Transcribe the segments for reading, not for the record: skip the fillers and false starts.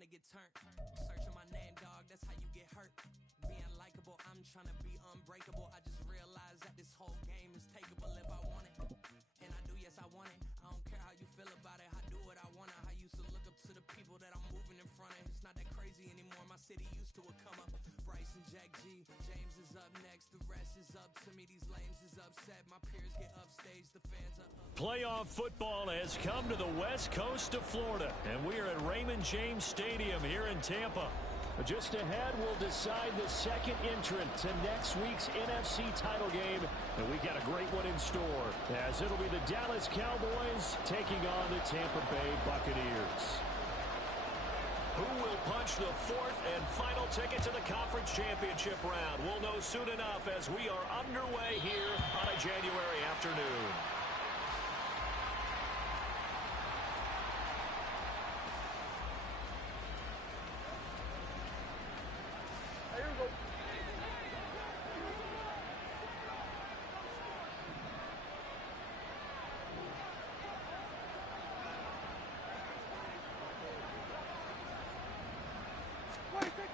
trying to get turned. Searching my name, dog, that's how you get hurt. Being likable, I'm trying to be unbreakable. I just realized that this whole game is takeable if I want it. And I do, yes, I want it. I don't care how you feel about it. I do what I want. I used to look up to the people that I'm moving in front of. It's not that crazy anymore. My city used to come up. Bryce and Jack G. James is up next. The rest is up to me. These lames is upset. My peers get upstage. The fans are up. Playoff football has come to the west coast of Florida, and we are at Raymond James Stadium here in Tampa. Just ahead, we'll decide the second entrant to next week's NFC title game, and we got a great one in store, as it'll be the Dallas Cowboys taking on the Tampa Bay Buccaneers. Who will punch the fourth and final ticket to the conference championship round? We'll know soon enough as we are underway here on a January afternoon.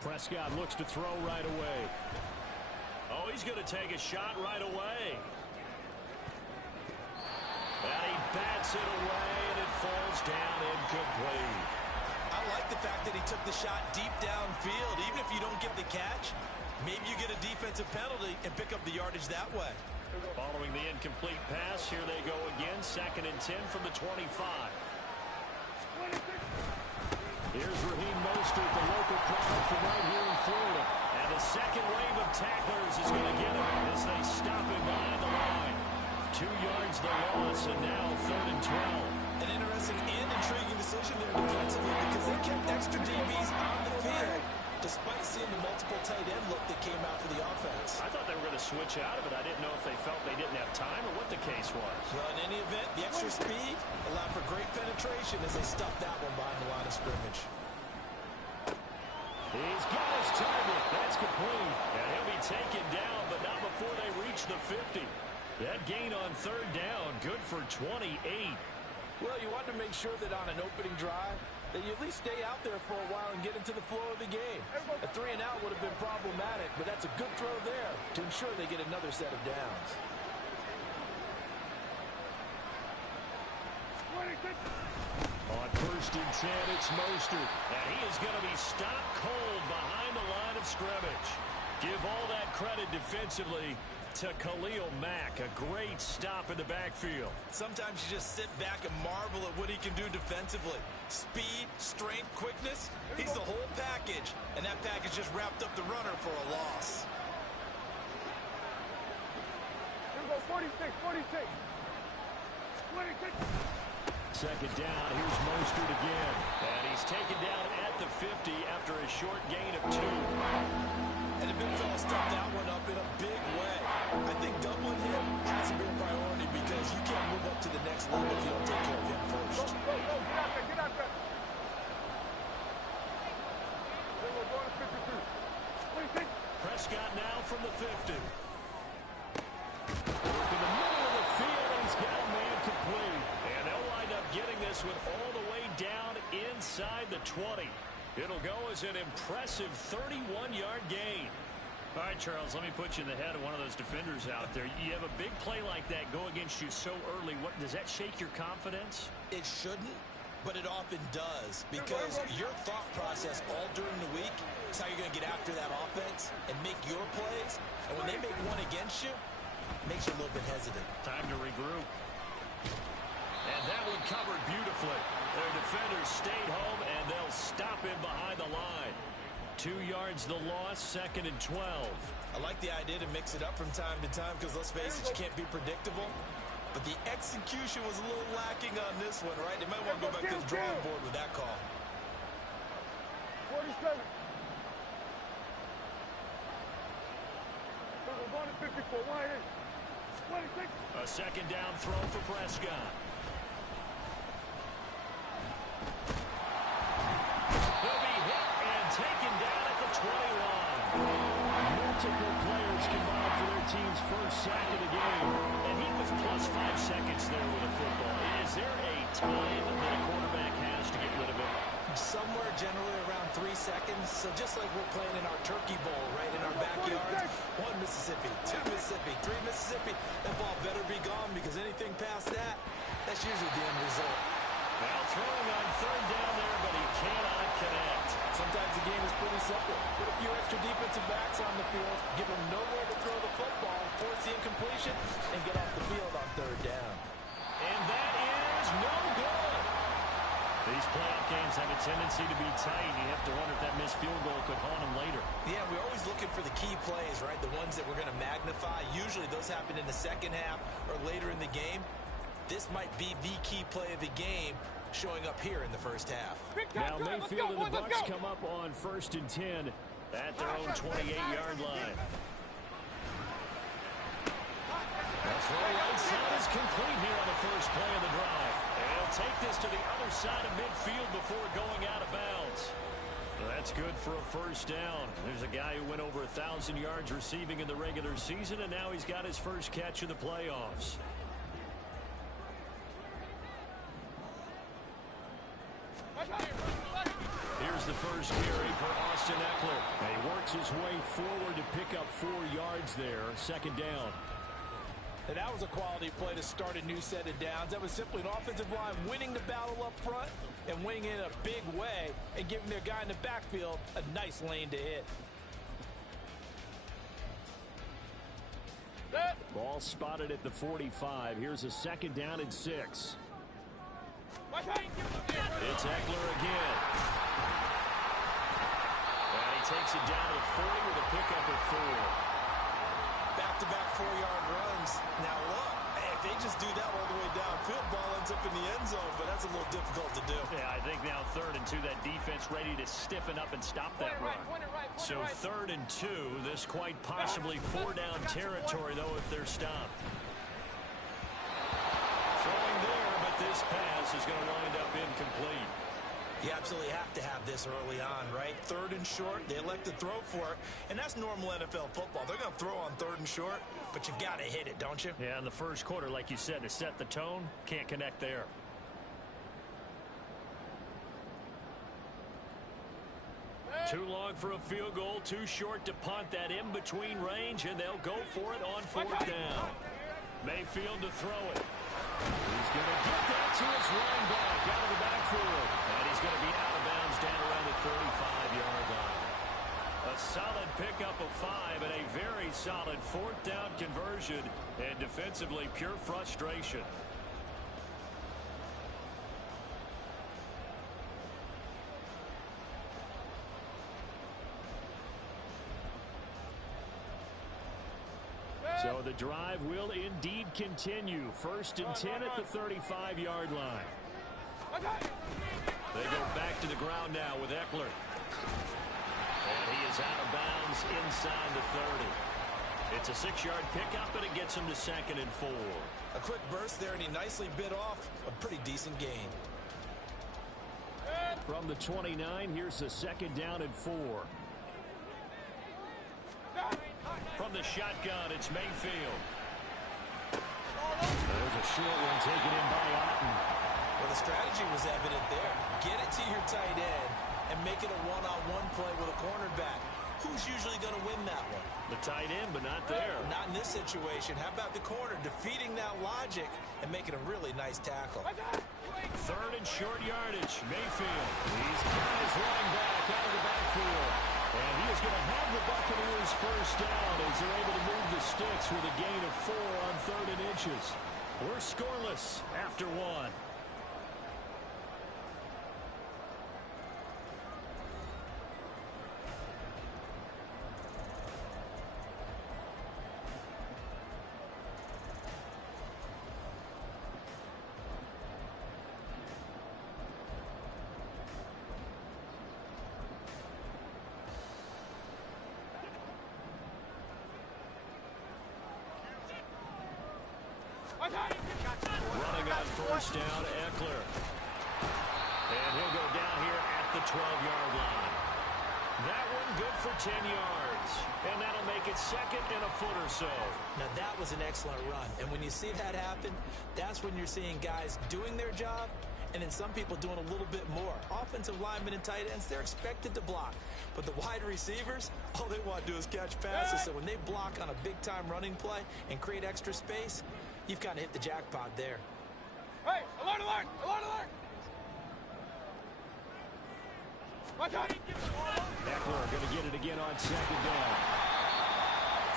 Prescott looks to throw right away. Oh, he's going to take a shot right away. And he bats it away, and it falls down incomplete. I like the fact that he took the shot deep downfield. Even if you don't get the catch, maybe you get a defensive penalty and pick up the yardage that way. Following the incomplete pass, here they go again. 2nd and 10 from the 25. Here's Raheem Mostert, the local product from right here in Florida. And the second wave of tacklers is going to get him as they stop him behind the line. 2 yards the loss, and now 3rd and 12. An interesting and intriguing decision there defensively because they kept extra DBs on the field despite seeing the multiple tight end look that came out for the offense. I thought they were going to switch out of it. I didn't know if they felt they didn't have time or what the case was. Well, in any event, the extra speed allowed for great penetration as they stuffed that one behind the line of scrimmage. He's got his target. That's complete. And he'll be taken down, but not before they reach the 50. That gain on 3rd down, good for 28. Well, you want to make sure that on an opening drive that you at least stay out there for a while and get into the flow of the game. A 3-and-out would have been problematic, but that's a good throw there to ensure they get another set of downs. On 1st and 10, it's Mostert, and he is going to be stopped cold behind the line of scrimmage. Give all that credit defensively to Khalil Mack, a great stop in the backfield. Sometimes you just sit back and marvel at what he can do defensively. Speed, strength, quickness, he's the whole package, and that package just wrapped up the runner for a loss. Here we go, 46, 46. 26. 2nd down, here's Mostert again. And he's taken down at the 50 after a short gain of 2. And the big fella stuffed that one up in a big way. I think doubling him has to be a priority because you can't move up to the next level if you don't take care of him first. Go, get out there, get out there. There we go, going to 52. 26. Prescott now from the 50. In the middle of the field, and he's got a man complete. And they'll wind up getting this one all the way down inside the 20. It'll go as an impressive 31-yard gain. All right, Charles, let me put you in the head of one of those defenders out there. You have a big play like that go against you so early. What does that shake your confidence? It shouldn't, but it often does because your thought process all during the week is how you're going to get after that offense and make your plays. And when they make one against you, it makes you a little bit hesitant. Time to regroup. And that one covered beautifully. Their defenders stayed home, and they'll stop him behind the line. 2 yards the loss, 2nd and 12. I like the idea to mix it up from time to time because, let's face it, you can't be predictable. But the execution was a little lacking on this one, right? They might want to go back to the drawing board with that call. 47. We're going to 54. Wide in. 26. A 2nd down throw for Prescott. He'll be hit and taken down at the 20 line. Multiple players combined for their team's first sack of the game. And he was plus 5 seconds there with a football. Is there a time that a quarterback has to get rid of it? Somewhere generally around 3 seconds. So just like we're playing in our turkey bowl, right, in our backyards, 1 Mississippi, 2 Mississippi, 3 Mississippi, that ball better be gone because anything past that, that's usually the end result. Now throwing on third down there, but he cannot connect. Sometimes the game is pretty simple. Put a few extra defensive backs on the field, give them nowhere to throw the football, force the incompletion, and get off the field on third down. And that is no good. These playoff games have a tendency to be tight. You have to wonder if that missed field goal could haunt them later. Yeah, we're always looking for the key plays, right? The ones that we're going to magnify. Usually those happen in the second half or later in the game. This might be the key play of the game showing up here in the first half. Now Mayfield and the Bucs come up on 1st and 10 at their own 28-yard line. That throw right side is complete here on the first play of the drive. And he'll take this to the other side of midfield before going out of bounds. That's good for a first down. There's a guy who went over 1,000 yards receiving in the regular season, and now he's got his first catch in the playoffs. Here's the first carry for Austin Eckler. And he works his way forward to pick up 4 yards there. Second down. And that was a quality play to start a new set of downs. That was simply an offensive line winning the battle up front and winning it in a big way and giving their guy in the backfield a nice lane to hit. Ball spotted at the 45. Here's a second down and 6. It's Eckler again. And he takes it down to 40 with a pickup of 4. Back-to-back 4-yard runs. Now look, if they just do that all the way downfield, ball ends up in the end zone, but that's a little difficult to do. Yeah, I think now 3rd and 2, that defense ready to stiffen up and stop that run. So 3rd and 2, this quite possibly 4-down territory, though, if they're stopped. Throwing there, but this pass is going to wind up incomplete. You absolutely have to have this early on, right? 3rd and short, they elect to throw for it, and that's normal NFL football. They're going to throw on 3rd and short, but you've got to hit it, don't you? Yeah, in the first quarter, like you said, to set the tone, can't connect there. Too long for a field goal, too short to punt. That in-between range, and they'll go for it on 4th down. Mayfield to throw it. He's going to get that to his running back out of the backfield. And he's going to be out of bounds down around the 35-yard line. A solid pickup of 5 and a very solid 4th down conversion. And defensively, pure frustration. So the drive will indeed continue. 1st and 10 at the 35-yard line. They go back to the ground now with Eckler. And he is out of bounds inside the 30. It's a 6-yard pickup, and it gets him to 2nd and 4. A quick burst there, and he nicely bit off a pretty decent gain. From the 29, here's the 2nd down and 4. From the shotgun, it's Mayfield. There's a short one taken in by Otten. Well, the strategy was evident there. Get it to your tight end and make it a one-on-one play with a cornerback. Who's usually going to win that one? The tight end, but not there. Not in this situation. How about the corner defeating that logic and making a really nice tackle? 3rd and short yardage. Mayfield. He's got his running back out of the backfield. And he is going to have the Buccaneers first down as they're able to move the sticks with a gain of 4 on 3rd and inches. We're scoreless after 1. Running on 1st down, Eckler. And he'll go down here at the 12-yard line. That one good for 10 yards. And that'll make it 2nd and a foot or so. Now that was an excellent run. And when you see that happen, that's when you're seeing guys doing their job and then some people doing a little bit more. Offensive linemen and tight ends, they're expected to block. But the wide receivers, all they want to do is catch passes. So when they block on a big-time running play and create extra space, you've kind of hit the jackpot there. Hey, alert, alert, alert, alert! Watch out! Eckler going to get it again on second down.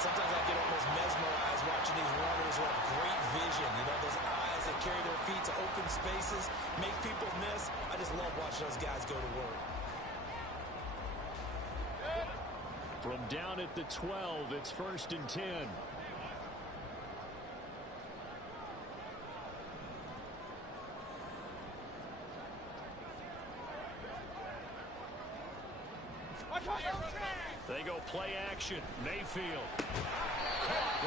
Sometimes I get almost mesmerized watching these runners who have great vision. You know, those eyes that carry their feet to open spaces, make people miss. I just love watching those guys go to work. From down at the 12, it's 1st and 10. They go play action. Mayfield.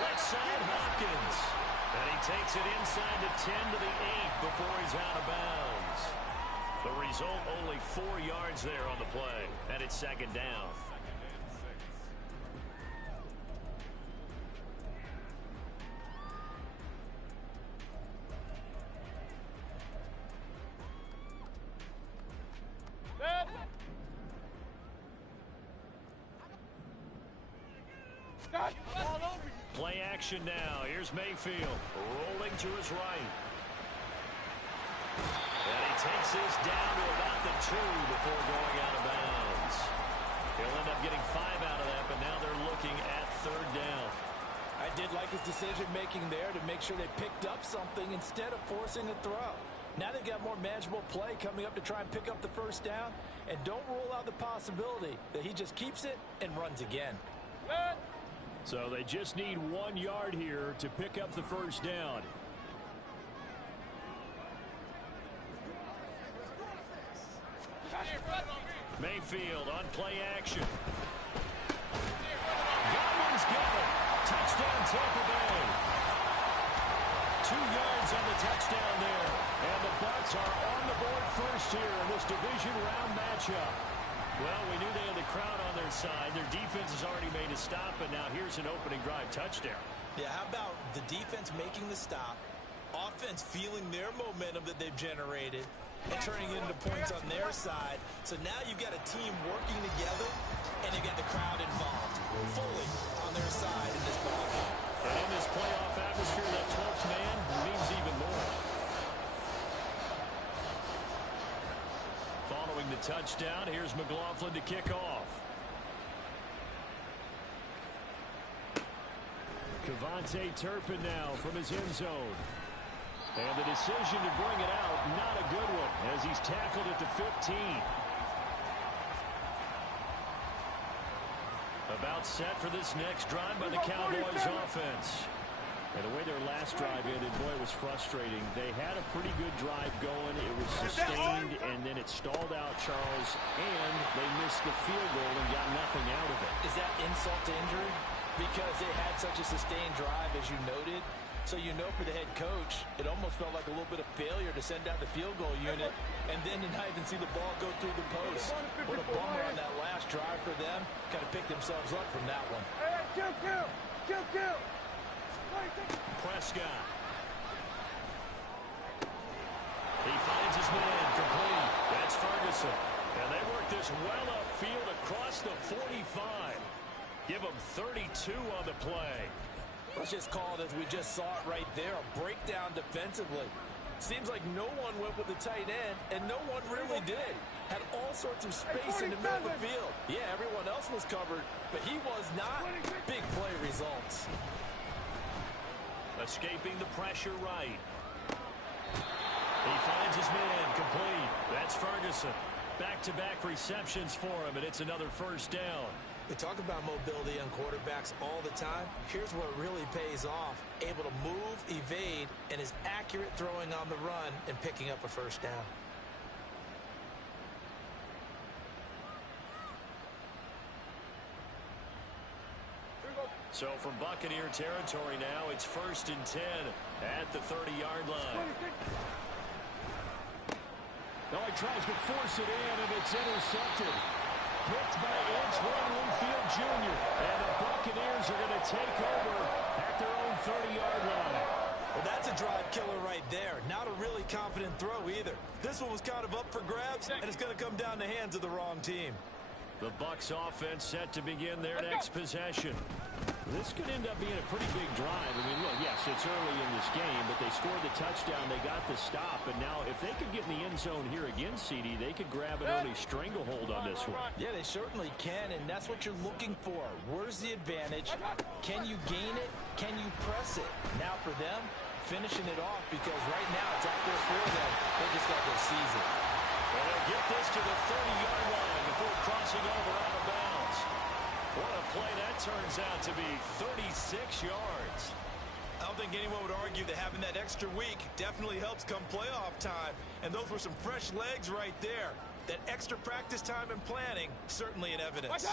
Left side, Hopkins. And he takes it inside the 10 to the 8 before he's out of bounds. The result, only 4 yards there on the play. And it's 2nd down. Play action now. Here's Mayfield rolling to his right. And he takes this down to about the 2 before going out of bounds. He'll end up getting 5 out of that, but now they're looking at 3rd down. I did like his decision-making there to make sure they picked up something instead of forcing a throw. Now they've got more manageable play coming up to try and pick up the 1st down, and don't rule out the possibility that he just keeps it and runs again. So they just need 1 yard here to pick up the 1st down. Mayfield on play action. Godwin's got it. Touchdown Tampa Bay. 2 yards on the touchdown there. And the Bucs are on the board first here in this division round matchup. Well, we knew they had the crowd on their side. Their defense has already made a stop, but now here's an opening drive touchdown. Yeah, how about the defense making the stop, offense feeling their momentum that they've generated, and turning it into points on their side. So now you've got a team working together, and they've got the crowd involved fully on their side in this ball game. And in this playoff atmosphere, that 12th man means even more. Following the touchdown, here's McLaughlin to kick off. Cavante Turpin now from his end zone. And the decision to bring it out, not a good one, as he's tackled at the 15. About set for this next drive by the Cowboys offense. And the way their last drive ended, boy, it was frustrating. They had a pretty good drive going. It was sustained, and then it stalled out, Charles, and they missed the field goal and got nothing out of it. Is that insult to injury? Because they had such a sustained drive, as you noted. So you know for the head coach, it almost felt like a little bit of failure to send out the field goal unit and then to not even see the ball go through the post. What a bummer on that last drive for them. Kind of picked themselves up from that one. Kill. Prescott. He finds his man complete. That's Ferguson. And they work this well upfield across the 45. Give him 32 on the play. Let's just call it as we just saw it right there, a breakdown defensively. Seems like no one went with the tight end, and no one really did. Had all sorts of space in the middle of the field. Yeah, everyone else was covered, but he was not. Big play results. Escaping the pressure right. He finds his man complete. That's Ferguson. Back-to-back receptions for him, and it's another 1st down. We talk about mobility on quarterbacks all the time. Here's what really pays off. Able to move, evade, and is accurate throwing on the run and picking up a 1st down. So from Buccaneer territory now, it's 1st and 10 at the 30-yard line. Now he tries to force it in, and it's intercepted. Picked by Antoine Winfield Jr. And the Buccaneers are going to take over at their own 30-yard line. Well, that's a drive killer right there. Not a really confident throw either. This one was kind of up for grabs, and it's going to come down the hands of the wrong team. The Bucs offense set to begin their next possession. This could end up being a pretty big drive. I mean, look, yes, it's early in this game, but they scored the touchdown. They got the stop. And now if they could get in the end zone here again, CD, they could grab an early stranglehold on this one. Yeah, they certainly can, and that's what you're looking for. Where's the advantage? Can you gain it? Can you press it? Now for them, finishing it off, because right now it's out there for them. They just got to seize it. Well, they'll get this to the 30-yard line before crossing over out of bounds. What a play that turns out to be, 36 yards. I don't think anyone would argue that having that extra week definitely helps come playoff time. And those were some fresh legs right there. That extra practice time and planning, certainly in evidence.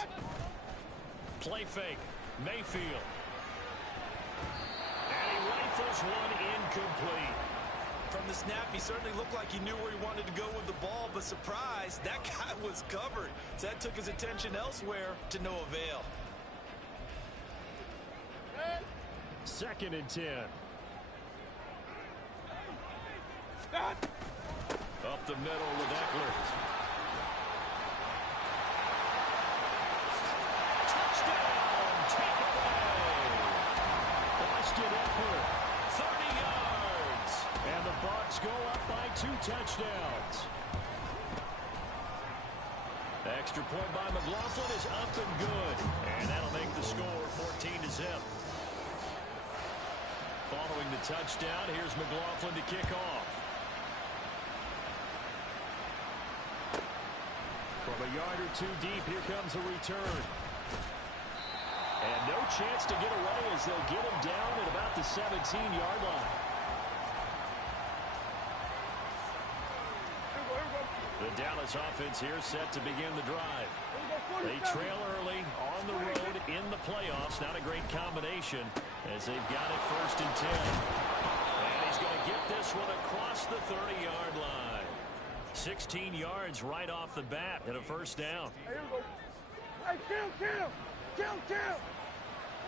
Play fake, Mayfield. And he rifles one incomplete. From the snap, he certainly looked like he knew where he wanted to go with the ball, but surprise, that guy was covered. So that took his attention elsewhere to no avail. 2nd and 10. Up the middle with Eckler. Touchdown! Take away! Austin Eckler, 30 yards. And the Bucs go up by 2 touchdowns. Extra point by McLaughlin is up and good. And that'll make the score 14-0. Following the touchdown, here's McLaughlin to kick off. From a yard or 2 deep, here comes a return. And no chance to get away as they'll get him down at about the 17-yard line. The Dallas offense here set to begin the drive. They trail early on the road in the playoffs. Not a great combination as they've got it 1st and 10. And he's going to get this one across the 30-yard line. 16 yards right off the bat and a 1st down. Hey, kill!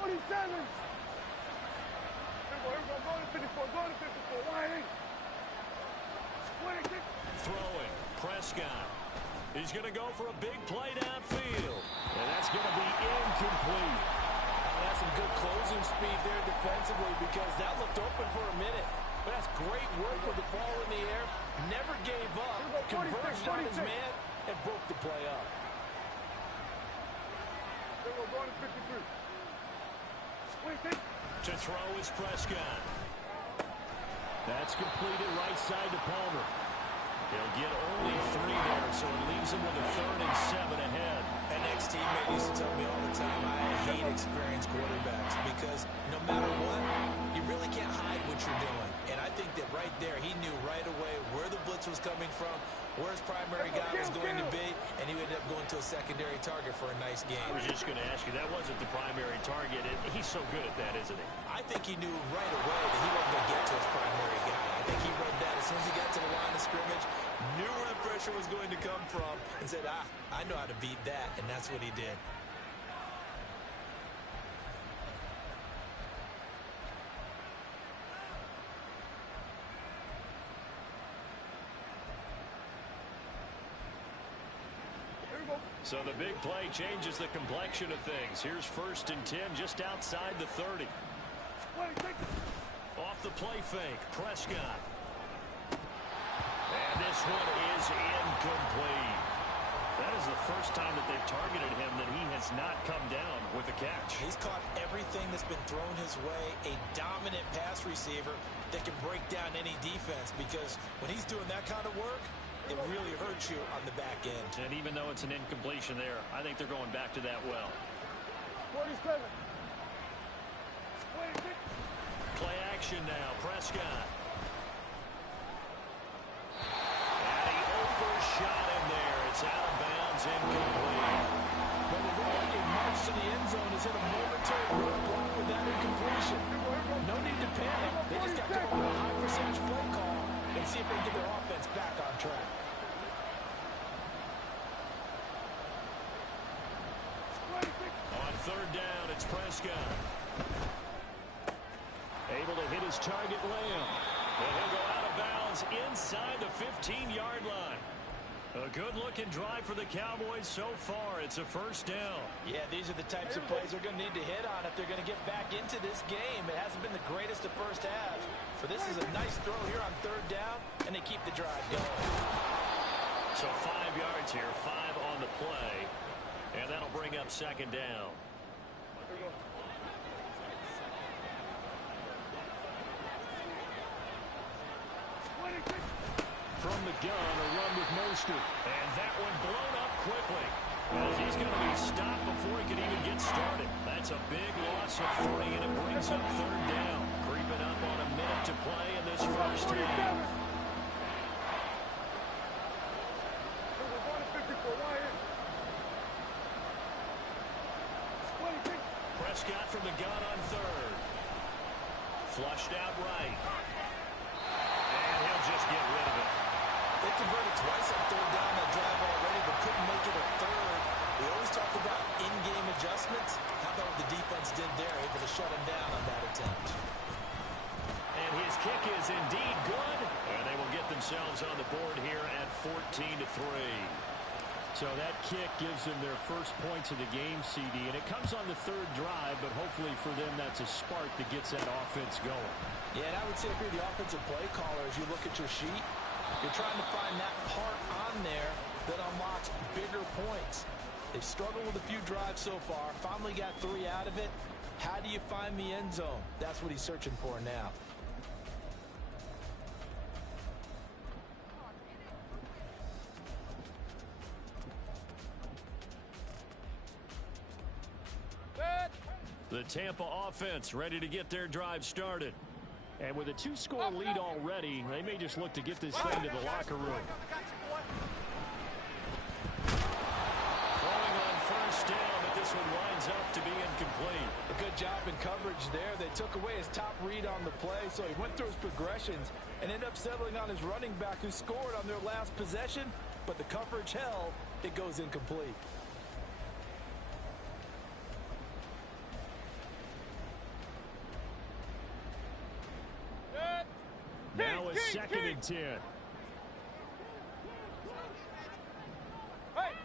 47! Here we go, go to 54, why ain't? 26. Throwing, Prescott. He's going to go for a big play downfield. And that's going to be incomplete. That's some good closing speed there defensively, because that looked open for a minute. But that's great work with the ball in the air. Never gave up. Converged on his man and broke the play up. Here we go, going to 53. 26. To throw is Prescott. That's completed right side to Palmer. He'll get only 3 there, so it leaves him with a 3rd and 7 ahead. An ex-teammate used to tell me all the time, I hate experienced quarterbacks because no matter what, you really can't hide what you're doing. And I think that right there, he knew right away where the blitz was coming from, where his primary guy was going to be, and he ended up going to a secondary target for a nice game. I was just going to ask you, that wasn't the primary target. He's so good at that, isn't he? I think he knew right away that he wasn't going to get to his primary guy. I think he read that as soon as he got to the line of scrimmage, knew where the pressure was going to come from, and said, I know how to beat that, and that's what he did. So the big play changes the complexion of things. Here's 1st and 10 just outside the 30. Off the play fake, Prescott. And this one is incomplete. That is the first time that they've targeted him that he has not come down with a catch. He's caught everything that's been thrown his way. A dominant pass receiver that can break down any defense, because when he's doing that kind of work, it really hurts you on the back end. And even though it's an incompletion there, I think they're going back to that well. 47. 26. Play action now, Prescott. And he overshot him there. It's out of bounds, incomplete. But it looked like a march to the end zone has hit a momentary roadblock with that incompletion. No need to panic. They just got to go with a high percentage play call and see if they can get their offense back on track. On 3rd down, it's Prescott. Able to hit his target Lamb. And he'll go out of bounds inside the 15-yard line. A good-looking drive for the Cowboys so far. It's a first down. Yeah, these are the types of plays they're going to need to hit on if they're going to get back into this game. It hasn't been the greatest of first halves, but this is a nice throw here on third down, and they keep the drive going. So 5 yards here, 5 on the play, and that'll bring up second down. From the gun, a run with Mostert. And that one blown up quickly. As he's going to be stopped before he can even get started. That's a big loss of 3, and it brings up third down. Creeping up on a minute to play in this first half. Prescott from the gun on third. Flushed out right. And he'll just get rid of it. They converted twice on third down that drive already, but couldn't make it a third. We always talk about in-game adjustments. How about what the defense did there, able to shut him down on that attempt. And his kick is indeed good, and they will get themselves on the board here at 14-3. So that kick gives them their first points of the game, CD, and it comes on the third drive, but hopefully for them that's a spark that gets that offense going. Yeah, and I would say if you're the offensive play caller, as you look at your sheet, you're trying to find that part on there that unlocks bigger points. They've struggled with a few drives so far, finally got 3 out of it. How do you find the end zone? That's what he's searching for now. The Tampa offense ready to get their drive started. And with a 2-score lead already, they may just look to get this thing to the locker room. Throwing on first down, but this one winds up to be incomplete. A good job in coverage there. They took away his top read on the play, so he went through his progressions and ended up settling on his running back who scored on their last possession, but the coverage held. It goes incomplete. Now a 2nd and 10. Hey,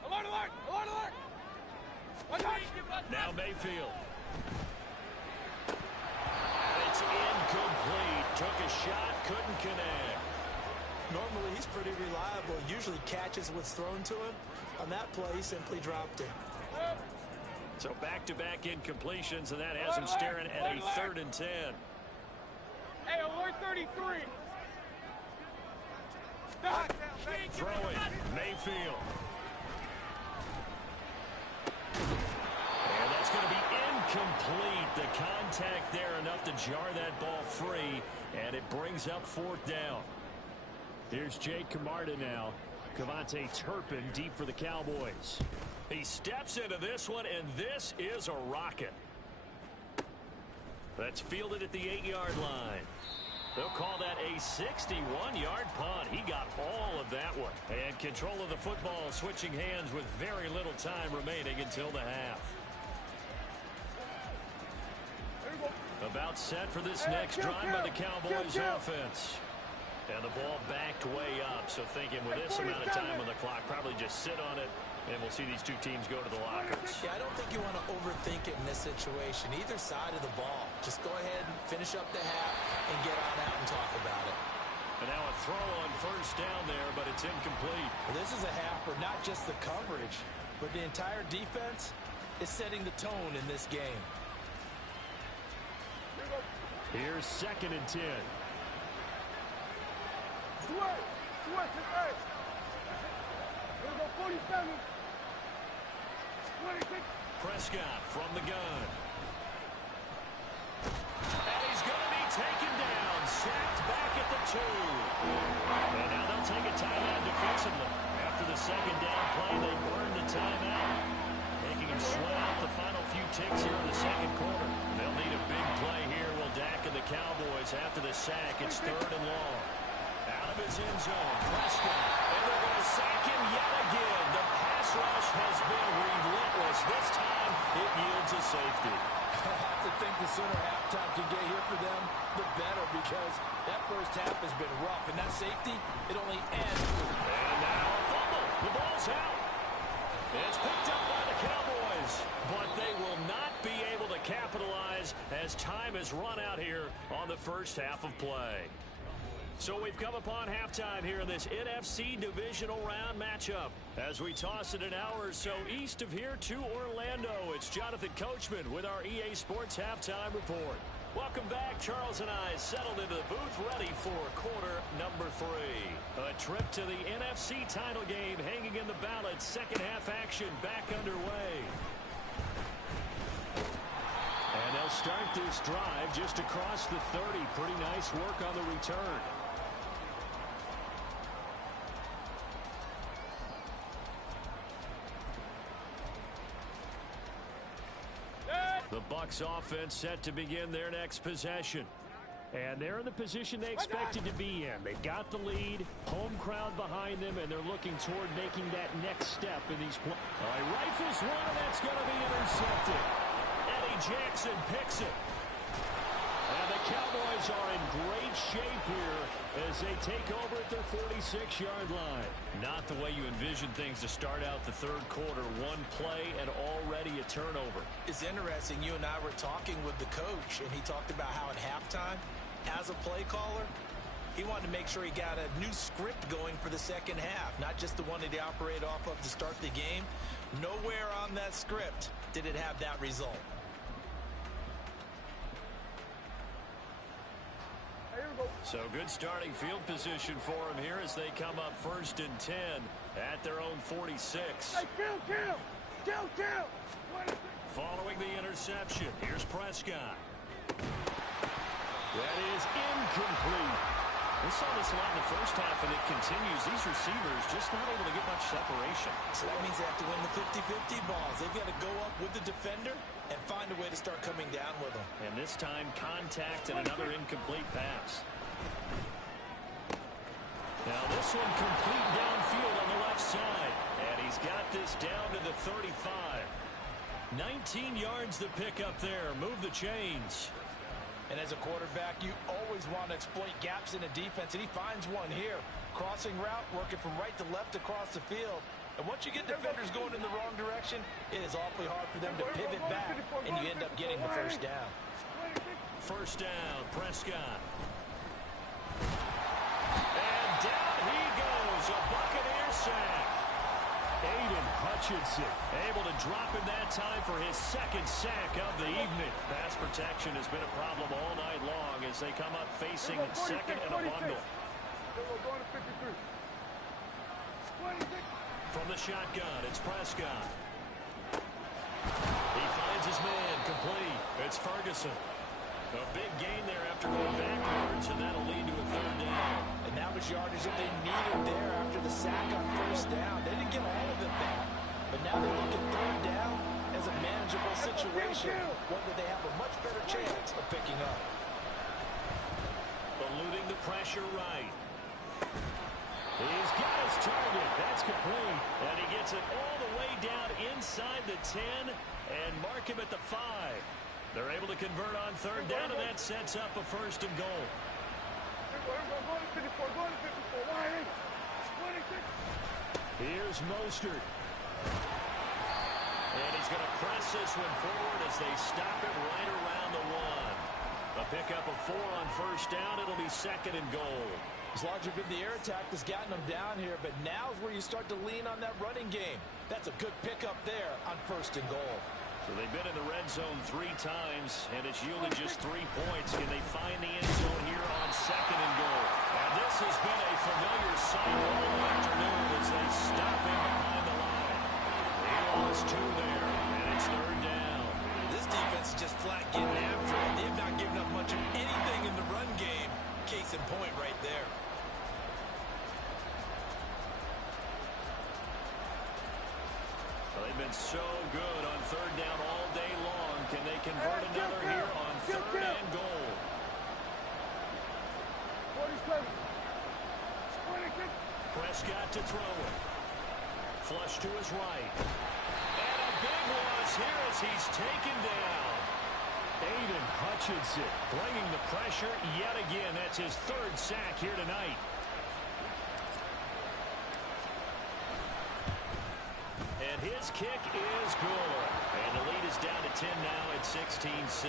alert, alert, alert, alert. Now Mayfield. It's incomplete. Took a shot, couldn't connect. Normally, he's pretty reliable. Usually catches what's thrown to him. On that play, he simply dropped it. So back-to-back incompletions, and that has him staring at a 3rd and 10. Hey, alert 33. Throwing, Mayfield. And that's going to be incomplete. The contact there enough to jar that ball free, and it brings up 4th down. Here's Jake Camarda now. Cavante Turpin deep for the Cowboys. He steps into this one, and this is a rocket. That's fielded at the 8-yard line. They'll call that a 61-yard punt. He got all of that one. And control of the football switching hands with very little time remaining until the half. About set for this next drive by the Cowboys offense. And the ball backed way up. So thinking with this amount of time on the clock, probably just sit on it. And we'll see these two teams go to the lockers. Yeah, I don't think you want to overthink it in this situation. Either side of the ball. Just go ahead and finish up the half and get on out and talk about it. And now a throw on first down there, but it's incomplete. Well, this is a half where not just the coverage, but the entire defense is setting the tone in this game. Here's 2nd and 10. Prescott from the gun. And he's going to be taken down. Sacked back at the 2. And now they'll take a timeout defensively. After the 2nd down play, they burn the timeout, making him sweat out the final few ticks here in the 2nd quarter. They'll need a big play here. Will Dak and the Cowboys after the sack. It's 3rd and long. Out of his end zone, Prescott. And they're going to sack him yet again. The pass rush has been relentless. This time, It yields a safety. I have to think the sooner halftime can get here for them, the better, because that first half has been rough. And that safety, it only ends. And now a fumble. The ball's out. It's picked up by the Cowboys, but they will not be able to capitalize as time has run out here on the first half of play. So we've come upon halftime here in this NFC divisional round matchup. As we toss it an hour or so east of here to Orlando, it's Jonathan Coachman with our EA Sports Halftime Report. Welcome back. Charles and I settled into the booth ready for quarter number 3. A trip to the NFC title game hanging in the balance. Second half action back underway. And they'll start this drive just across the 30. Pretty nice work on the return. The Bucs offense set to begin their next possession. And they're in the position they expected to be in. They've got the lead, home crowd behind them, and they're looking toward making that next step in these plays. All right, rifles one, and that's going to be intercepted. Eddie Jackson picks it. And the Cowboys are in great shape here as they take over at their 46-yard line. Not the way you envision things to start out the third quarter. One play and already a turnover. It's interesting. You and I were talking with the coach, and he talked about how at halftime, as a play caller, he wanted to make sure he got a new script going for the second half, not just the one that he operated off of to start the game. Nowhere on that script did it have that result. So good starting field position for them here as they come up 1st and 10 at their own 46. Hey, kill. Following the interception, here's Prescott. That is incomplete. We saw this a lot in the first half, and it continues. These receivers just not able to get much separation. So that means they have to win the 50-50 balls. They've got to go up with the defender and find a way to start coming down with them. And this time, contact and another incomplete pass. Now this one complete downfield on the left side. And he's got this down to the 35. 19 yards to pick up there. Move the chains. And as a quarterback, you always want to exploit gaps in the defense, and he finds one here. Crossing route, working from right to left across the field. And once you get defenders going in the wrong direction, it is awfully hard for them to pivot back, and you end up getting the first down. First down, Prescott. And down he goes, a Buccaneer sack. Aiden Hutchinson able to drop him that time for his second sack of the evening. Pass protection has been a problem all night long as they come up facing second and a bundle. From the shotgun, it's Prescott. He finds his man, complete. It's Ferguson. A big gain there after going backwards, and that'll lead to a third down. And that was yardage that they needed there after the sack on first down. They didn't get all of it back, but now they look at third down as a manageable situation, one that they have a much better chance of picking up. Eluding the pressure right. He's got his target. That's complete. And he gets it all the way down inside the 10 and mark him at the 5. They're able to convert on third down, and that sets up a first and goal. Here's Mostert. And he's going to press this one forward as they stop it right around the 1. A pickup of 4 on first down. It'll be second and goal. As long as the air attack has gotten them down here, but now is where you start to lean on that running game. That's a good pickup there on first and goal. So they've been in the red zone 3 times, and it's yielded just 3 points. Can they find the end zone here on second and goal? And this has been a familiar sight all afternoon as they stop him behind the line. They lost 2 there, and it's third down. This defense is just flat getting after it. They've not given up much of anything in the run game. Case in point right there. They've been so good on third down all day long. Can they convert another here on third and goal? 47. Prescott to throw it. Flush to his right. And a big loss here as as he's taken down. Aiden Hutchinson bringing the pressure yet again. That's his third sack here tonight. And his kick is good. And the lead is down to 10 now at 16-6.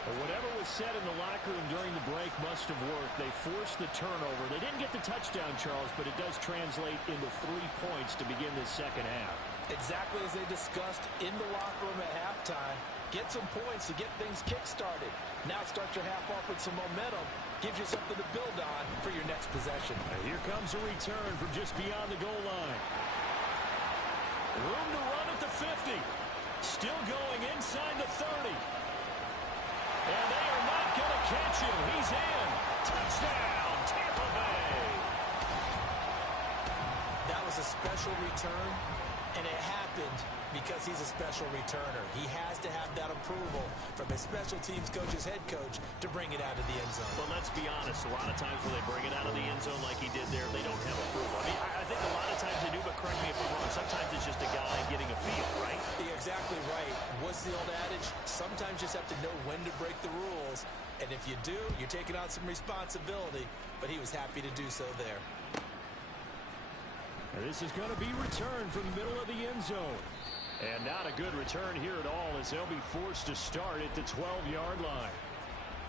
Whatever was said in the locker room during the break must have worked. They forced the turnover. They didn't get the touchdown, Charles, but it does translate into 3 points to begin this second half. Exactly as they discussed in the locker room at halftime. Get some points to get things kick-started. Now start your half off with some momentum. Gives you something to build on for your next possession. And here comes a return from just beyond the goal line. Room to run at the 50. Still going inside the 30. And they are not going to catch him. He's in. Touchdown, Tampa Bay. That was a special return, and it happened because he's a special returner. He has to have that approval from his special teams coach's head coach to bring it out of the end zone. Well, let's be honest. A lot of times when they bring it out of the end zone like he did there, they don't have approval. I mean, I think a lot of times they do, but correct me if I'm wrong. Sometimes it's just a guy getting a feel, right? You're exactly right. What's the old adage? Sometimes you just have to know when to break the rules. And if you do, you're taking on some responsibility. But he was happy to do so there. And this is going to be returned from the middle of the end zone. And not a good return here at all as they'll be forced to start at the 12-yard line.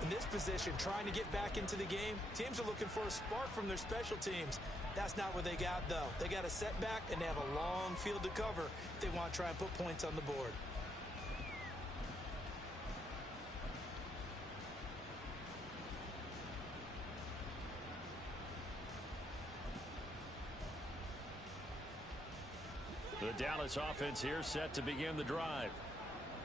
In this position, trying to get back into the game, teams are looking for a spark from their special teams. That's not what they got, though. They got a setback, and they have a long field to cover if they want to try and put points on the board. The Dallas offense here set to begin the drive.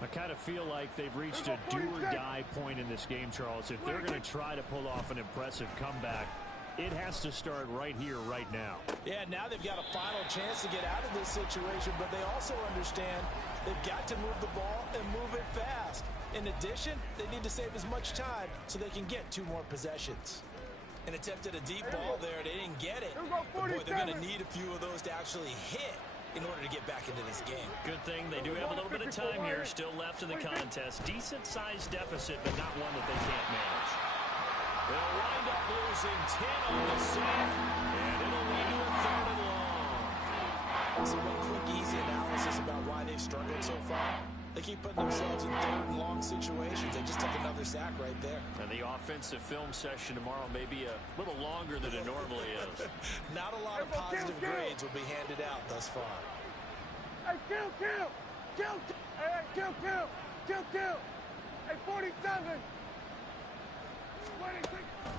I kind of feel like they've reached a do-or-die point in this game, Charles. If they're going to try to pull off an impressive comeback, it has to start right here, right now. Yeah, now they've got a final chance to get out of this situation, but they also understand they've got to move the ball and move it fast. In addition, they need to save as much time so they can get 2 more possessions. An attempt at a deep ball there. They didn't get it. But boy, they're going to need a few of those to actually hit in order to get back into this game. Good thing they do have a little bit of time here still left in the contest. Decent-sized deficit, but not one that they can't manage. They'll wind up losing 10 on the sack, and it'll lead to a 3rd and long. So one quick, easy analysis about why they've struggled so far. They keep putting themselves in 3rd and long situations. They just took another sack right there. And the offensive film session tomorrow may be a little longer than it normally is. Not a lot of positive grades will be handed out thus far. Hey, kill! Hey, kill! Hey, 47!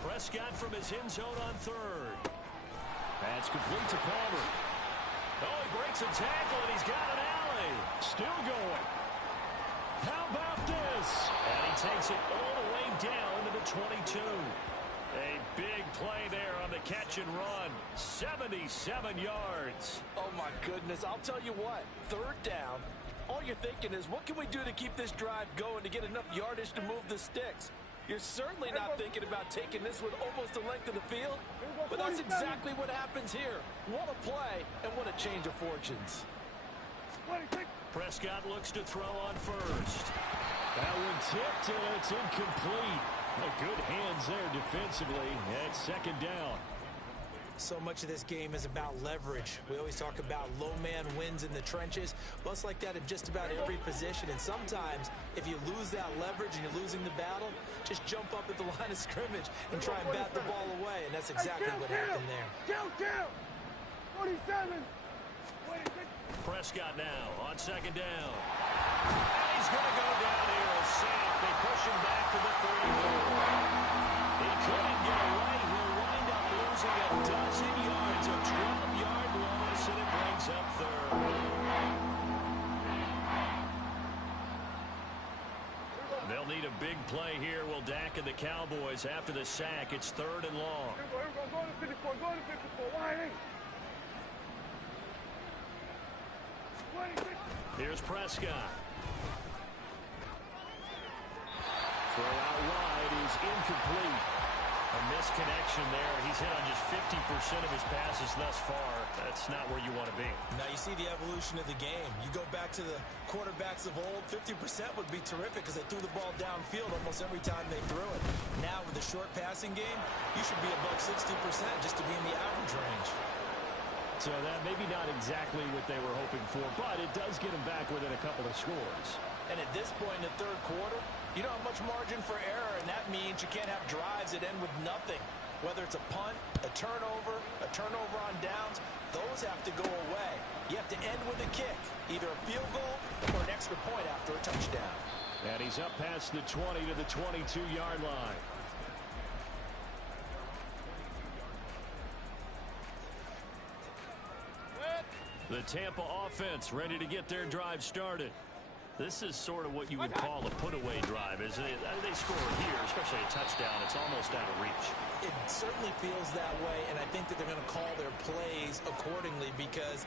Prescott from his end zone on 3rd. That's complete to Palmer. Oh, he breaks a tackle, and he's got an alley. Still going. How about this? And he takes it all the way down to the 22. A big play there on the catch and run. 77 yards. Oh, my goodness. I'll tell you what. 3rd down. All you're thinking is, what can we do to keep this drive going to get enough yardage to move the sticks? You're certainly not thinking about taking this with almost the length of the field, but that's exactly what happens here. What a play, and what a change of fortunes. Prescott looks to throw on 1st. That one tipped, and it's incomplete. Good hands there defensively at 2nd down. So much of this game is about leverage. We always talk about low man wins in the trenches. Well, it's like that in just about every position. And sometimes, if you lose that leverage and you're losing the battle, just jump up at the line of scrimmage and try and bat the ball away. And that's exactly what happened there. Kill! 47! Prescott now on 2nd down. And he's going to go down here a sack. They push him back to the 34. He couldn't get away. He'll wind up losing a dozen yards. A 12-yard loss, and it brings up 3rd. They'll need a big play here. Will Dak and the Cowboys after the sack. It's 3rd and long. Here we go. Go to 54. Go to 54. Why? Here's Prescott. Throw out wide is incomplete. A misconnection there. He's hit on just 50% of his passes thus far. That's not where you want to be. Now you see the evolution of the game. You go back to the quarterbacks of old, 50% would be terrific because they threw the ball downfield almost every time they threw it. Now with the short passing game, you should be above 60% just to be in the average range. So that maybe not exactly what they were hoping for, but it does get them back within a couple of scores. And at this point in the third quarter, you don't have much margin for error, and that means you can't have drives that end with nothing. Whether it's a punt, a turnover on downs, those have to go away. You have to end with a kick, either a field goal or an extra point after a touchdown. And he's up past the 20 to the 22-yard line. The Tampa offense ready to get their drive started. This is sort of what you would call a put-away drive, isn't it? They score here, especially a touchdown. It's almost out of reach. It certainly feels that way, and I think that they're going to call their plays accordingly because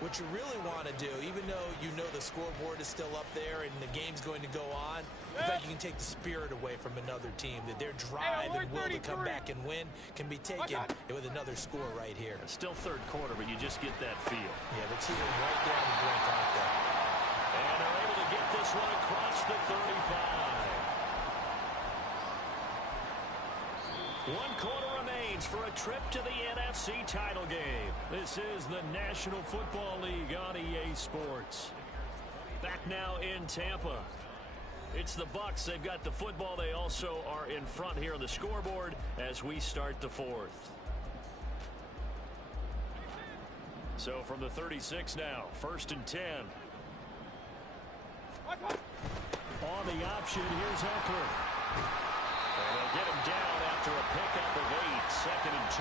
what you really want to do, even though you know the scoreboard is still up there and the game's going to go on, in fact, you can take the spirit away from another team, that their drive and will to come back and win can be taken with another score right here. It's still third quarter, but you just get that feel. Yeah, they're cheating right down the brink, aren't they? And they're able to get this one across the 35. 1 quarter remains for a trip to the NFC title game. This is the National Football League on EA Sports. Back now in Tampa. It's the Bucs. They've got the football. They also are in front here on the scoreboard as we start the fourth. So from the 36 now, 1st and 10. On the option, here's Eckler. And they'll get him down after a pickup of 8, 2nd and 2.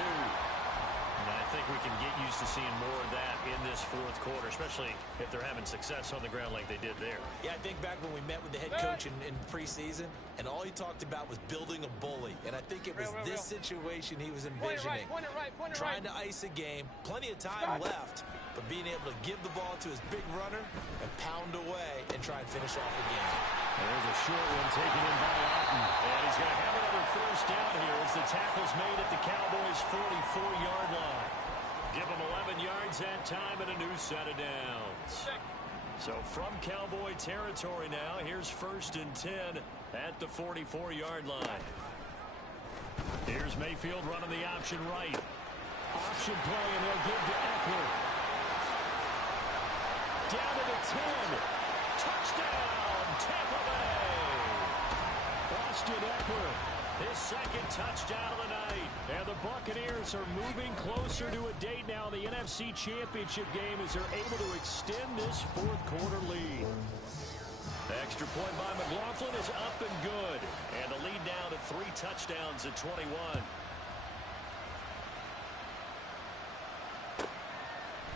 And I think we can get used to seeing more of that in this fourth quarter, especially if they're having success on the ground like they did there. Yeah, I think back when we met with the head coach in preseason, and all he talked about was building a bully. And I think it was this situation he was envisioning. Trying to ice a game, plenty of time left, but being able to give the ball to his big runner and pound away and try and finish off the game. There's a short one taken in by Otten. And he's going to have another first down here as the tackle's made at the Cowboys' 44-yard line. Give them 11 yards that time and a new set of downs. So from Cowboy territory now, here's 1st and 10 at the 44-yard line. Here's Mayfield running the option right. Option play, and they'll give to Eckler. Down to the 10. Touchdown, Tampa Bay. Austin Eckler, his 2nd touchdown of the night. And the Buccaneers are moving closer to a date now in the NFC Championship game as they're able to extend this fourth quarter lead. The extra point by McLaughlin is up and good. And the lead now to 3 touchdowns at 21.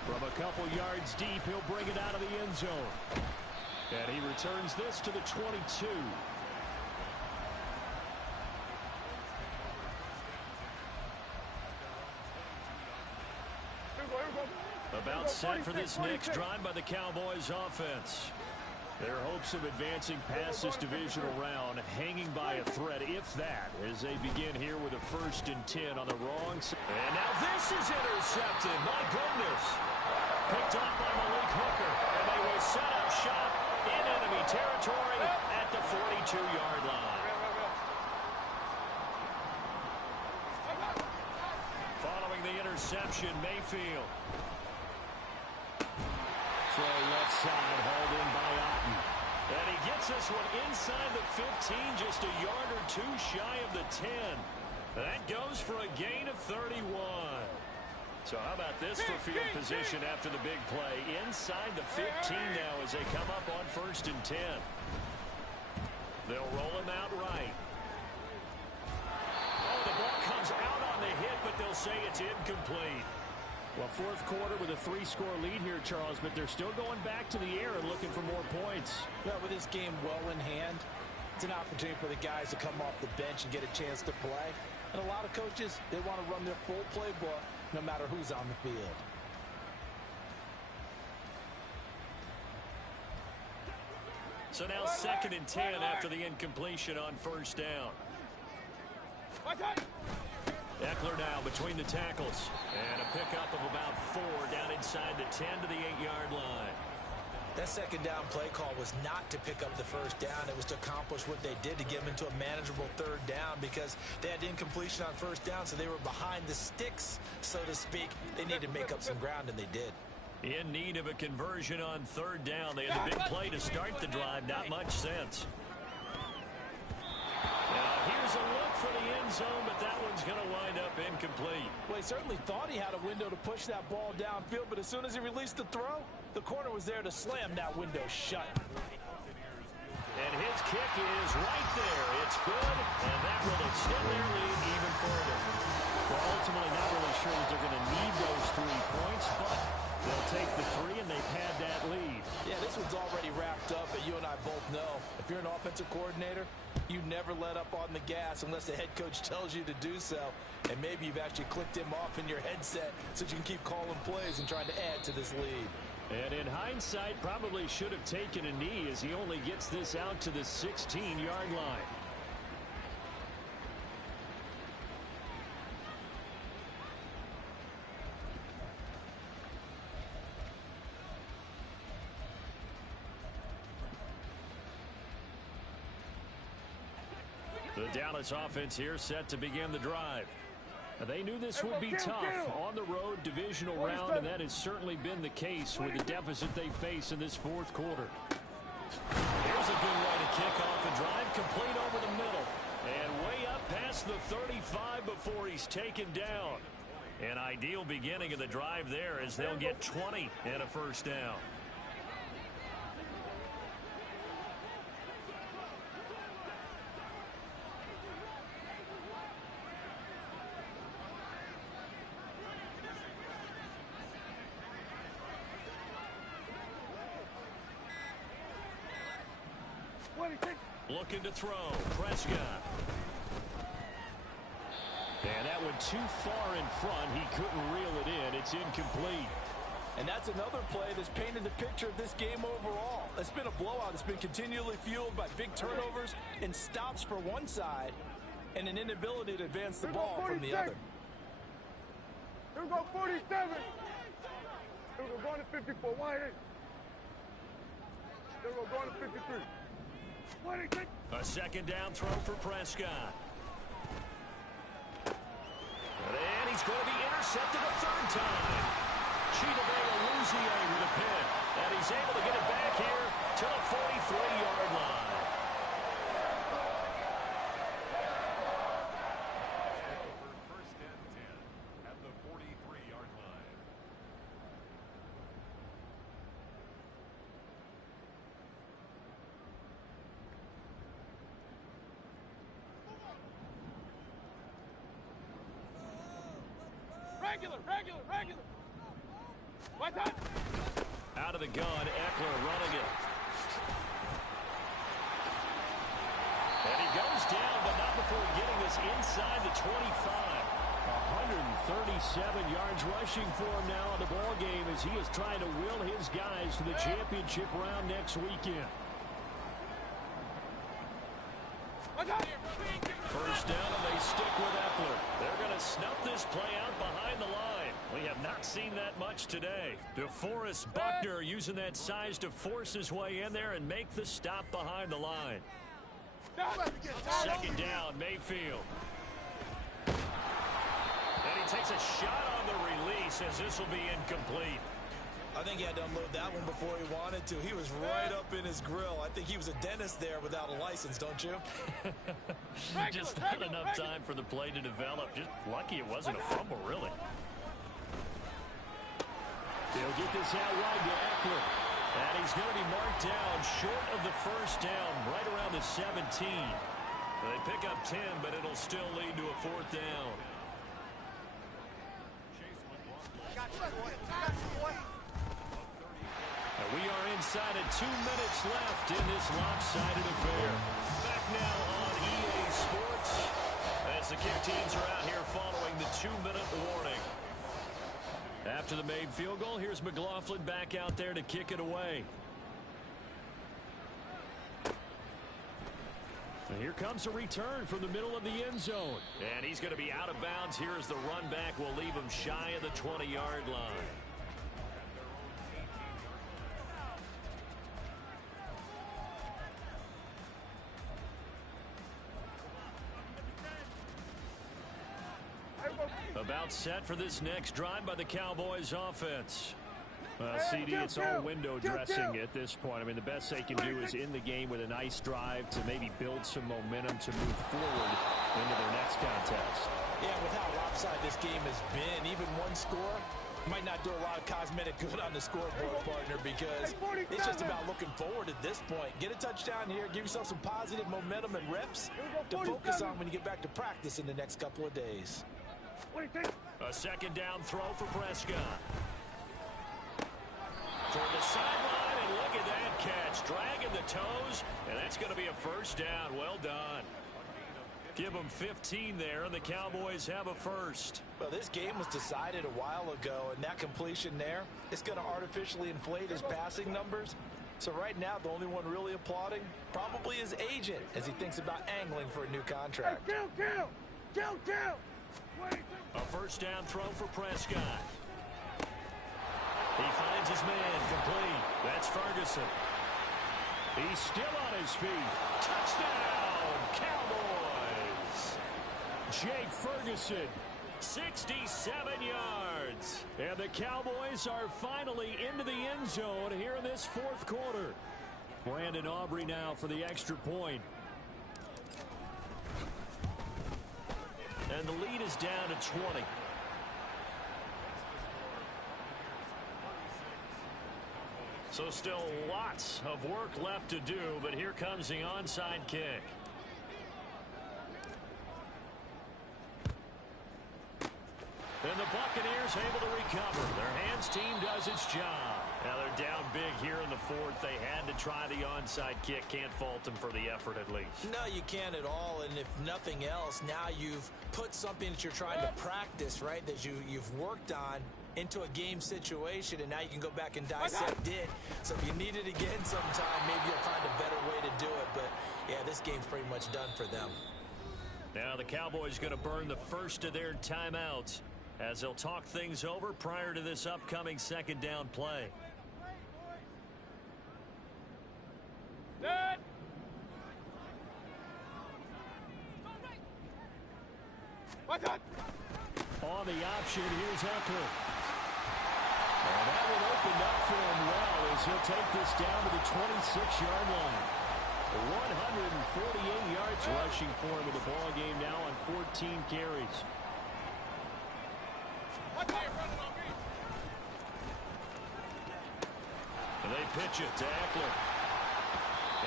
From a couple yards deep, he'll bring it out of the end zone. And he returns this to the 22. About set for this next drive by the Cowboys offense. Their hopes of advancing past this divisional round hanging by a thread, if that, as they begin here with a 1st and 10 on the wrong side. And now this is intercepted. My goodness. Picked off by Malik Hooker. And they will set up shop in enemy territory at the 42-yard line. Following the interception, Mayfield. Throw left side, hauled in by Otten. And he gets this one inside the 15, just a yard or 2 shy of the 10. That goes for a gain of 31. So how about this for field position after the big play? Inside the 15 now as they come up on 1st and 10. They'll roll him out right. Oh, the ball comes out on the hit, but they'll say it's incomplete. Well, fourth quarter with a 3-score lead here, Charles, but they're still going back to the air and looking for more points. Well, with this game well in hand, it's an opportunity for the guys to come off the bench and get a chance to play. And a lot of coaches, they want to run their full playbook no matter who's on the field. So now 2nd and 10 after the incompletion on 1st down. Eckler now between the tackles. And a pickup of about 4 down inside the 10 to the 8-yard line. That second down play call was not to pick up the first down. It was to accomplish what they did to get them into a manageable third down because they had incompletion on first down, so they were behind the sticks, so to speak. They needed to make up some ground, and they did. In need of a conversion on third down. They had a big play to start the drive. Not much sense. Now here's a look for the end zone, but that one's going to wind up incomplete. Well, he certainly thought he had a window to push that ball downfield, but as soon as he released the throw, the corner was there to slam that window shut. And his kick is right there. It's good, and that will extend their lead even further. Well, ultimately not really sure that they're going to need those 3 points, but they'll take the 3, and they've had that lead. Yeah, this one's already wrapped up, but you and I both know if you're an offensive coordinator, you never let up on the gas unless the head coach tells you to do so. And maybe you've actually clicked him off in your headset so you can keep calling plays and trying to add to this lead. And in hindsight, probably should have taken a knee as he only gets this out to the 16-yard line. The Dallas offense here set to begin the drive. They knew this would be tough on the road divisional round, and that has certainly been the case with the deficit they face in this fourth quarter. Here's a good way to kick off the drive, complete over the middle, and way up past the 35 before he's taken down. An ideal beginning of the drive there as they'll get 20 and a first down. Looking to throw. Prescott. And that went too far in front. He couldn't reel it in. It's incomplete. And that's another play that's painted the picture of this game overall. It's been a blowout. It's been continually fueled by big turnovers and stops for one side and an inability to advance the ball from the other. Here we go, 47. Here we go, going to 54. Wide in. Here we go, going to 53. A second down throw for Prescott. And he's going to be intercepted a third time. Chidobe-Awuzie with a pick. And he's able to get it back here to the 43-yard line. First and 10 at the 43-yard line. Regular. What's up? Out of the gun, Eckler running it. And he goes down, but not before getting this inside the 25. 137 yards rushing for him now in the ball game as he is trying to will his guys to the championship round next weekend. First down, and they stick with Eckler. They're going to snuff this play out behind the line. We have not seen that much today. DeForest Buckner using that size to force his way in there and make the stop behind the line. Second down, Mayfield. And he takes a shot on the release as this will be incomplete. I think he had to unload that one before he wanted to. He was right up in his grill. I think he was a dentist there without a license, don't you? Just not enough time for the play to develop. Just lucky it wasn't a fumble, really. They'll get this out wide to Eckler. And he's going to be marked down short of the first down, right around the 17. They pick up 10, but it'll still lead to a fourth down. We are inside of 2 minutes left in this lopsided affair. Back now on EA Sports as the kick teams are out here following the 2-minute warning. After the made field goal, here's McLaughlin back out there to kick it away. And here comes a return from the middle of the end zone. And he's going to be out of bounds here as the run back will leave him shy of the 20-yard line. About set for this next drive by the Cowboys offense. Well, CD, it's all window dressing at this point. I mean, the best they can do is in the game with a nice drive to maybe build some momentum to move forward into their next contest. Yeah, with how lopsided this game has been, even one score might not do a lot of cosmetic good on the scoreboard, partner, because it's just about looking forward at this point. Get a touchdown here, give yourself some positive momentum and reps to focus on when you get back to practice in the next couple of days. A second down throw for Prescott. Toward the sideline, and look at that catch. Dragging the toes, and that's going to be a first down. Well done. Give them 15 there, and the Cowboys have a first. Well, this game was decided a while ago, and that completion there is going to artificially inflate his passing numbers. So right now, the only one really applauding probably his agent as he thinks about angling for a new contract. A first down throw for Prescott. He finds his man complete. That's Ferguson. He's still on his feet. Touchdown, Cowboys. Jake Ferguson, 67 yards. And the Cowboys are finally into the end zone here in this fourth quarter. Brandon Aubrey now for the extra point. And the lead is down to 20. So still lots of work left to do, but here comes the onside kick. And the Buccaneers able to recover. Their hands team does its job. Now they're down big here in the fourth. They had to try the onside kick. Can't fault them for the effort at least. No, you can't at all. And if nothing else, now you've put something that you're trying to practice, right, that you've worked on into a game situation, and now you can go back and dissect it. So if you need it again sometime, maybe you'll find a better way to do it. But, yeah, this game's pretty much done for them. Now the Cowboys going to burn the first of their timeouts as they'll talk things over prior to this upcoming second down play. Set. On the option, here's Eckler. And that one opened up for him well as he'll take this down to the 26-yard line. 148 yards rushing for him in the ball game now on 14 carries. And they pitch it to Eckler.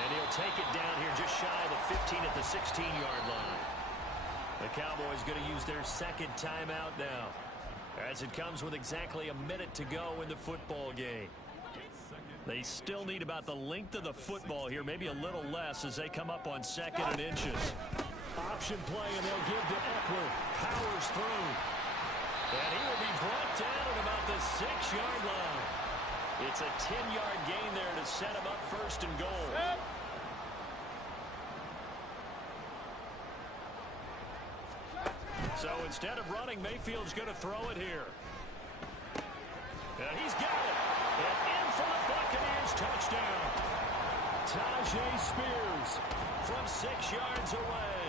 And he'll take it down here just shy of the 15 at the 16-yard line. The Cowboys going to use their second timeout now, as it comes with exactly a minute to go in the football game. They still need about the length of the football here, maybe a little less as they come up on second and inches. Option play, and they'll give to Eckler. Powers through. And he will be brought down at about the 6-yard line. It's a 10-yard gain there to set him up first and goal. So instead of running, Mayfield's going to throw it here. And he's got it. And in for the Buccaneers touchdown. Tajay Spears from 6 yards away.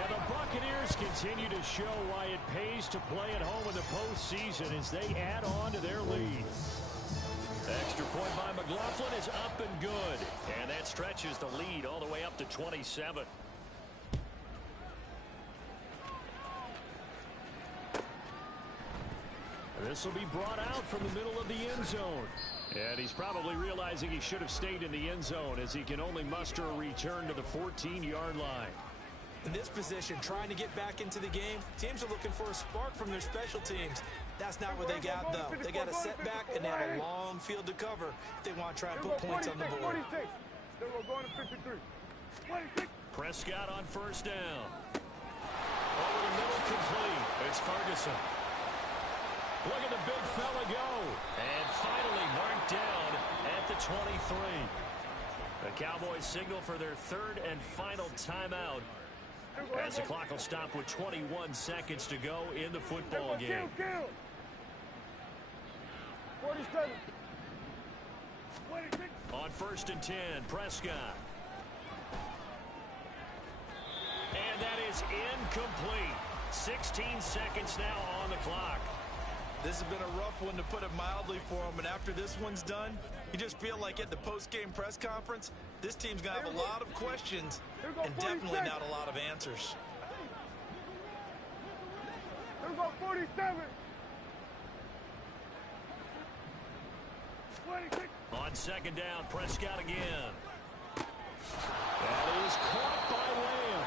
And the Buccaneers continue to show why it pays to play at home in the postseason as they add on to their lead. Extra point by McLaughlin is up and good. And that stretches the lead all the way up to 27. This will be brought out from the middle of the end zone. And he's probably realizing he should have stayed in the end zone as he can only muster a return to the 14-yard line. In this position, trying to get back into the game, teams are looking for a spark from their special teams. That's not what they got, though. They got a setback, and they have a long field to cover if they want to try and put points on the board. Prescott on first down. Over the middle, complete. It's Ferguson. Look at the big fella go. And finally marked down at the 23. The Cowboys signal for their third and final timeout as the clock will stop with 21 seconds to go in the football game. Kill. 47. On 1st and 10, Prescott. And that is incomplete. 16 seconds now on the clock. This has been a rough one, to put it mildly, for him. And after this one's done, you just feel like at the post-game press conference, this team's going to have a lot of questions and definitely not a lot of answers. Here we go, 47. 26. On 2nd down, Prescott again. That is caught by Lamb.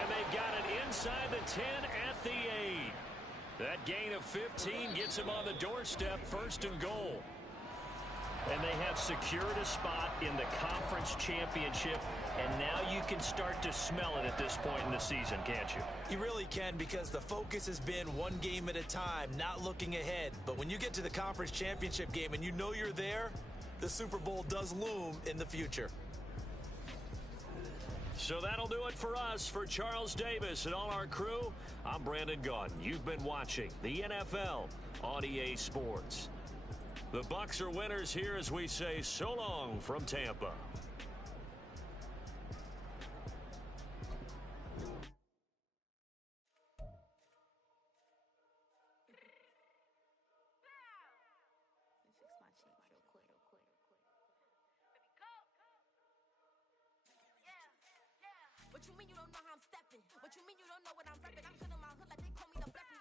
And they've got it inside the 10 at the 8. That gain of 15 gets him on the doorstep, 1st and goal. And they have secured a spot in the conference championship, and now you can start to smell it at this point in the season, can't you? You really can, because the focus has been one game at a time, not looking ahead. But when you get to the conference championship game and you know you're there, the Super Bowl does loom in the future. So that'll do it for us. For Charles Davis and all our crew, I'm Brandon Gaudin. You've been watching the NFL on EA Sports. The Bucs are winners here as we say so long from Tampa. What you mean you don't know how I'm stepping? What you mean you don't know what I'm repping? I'm good in my hood like they call me the best.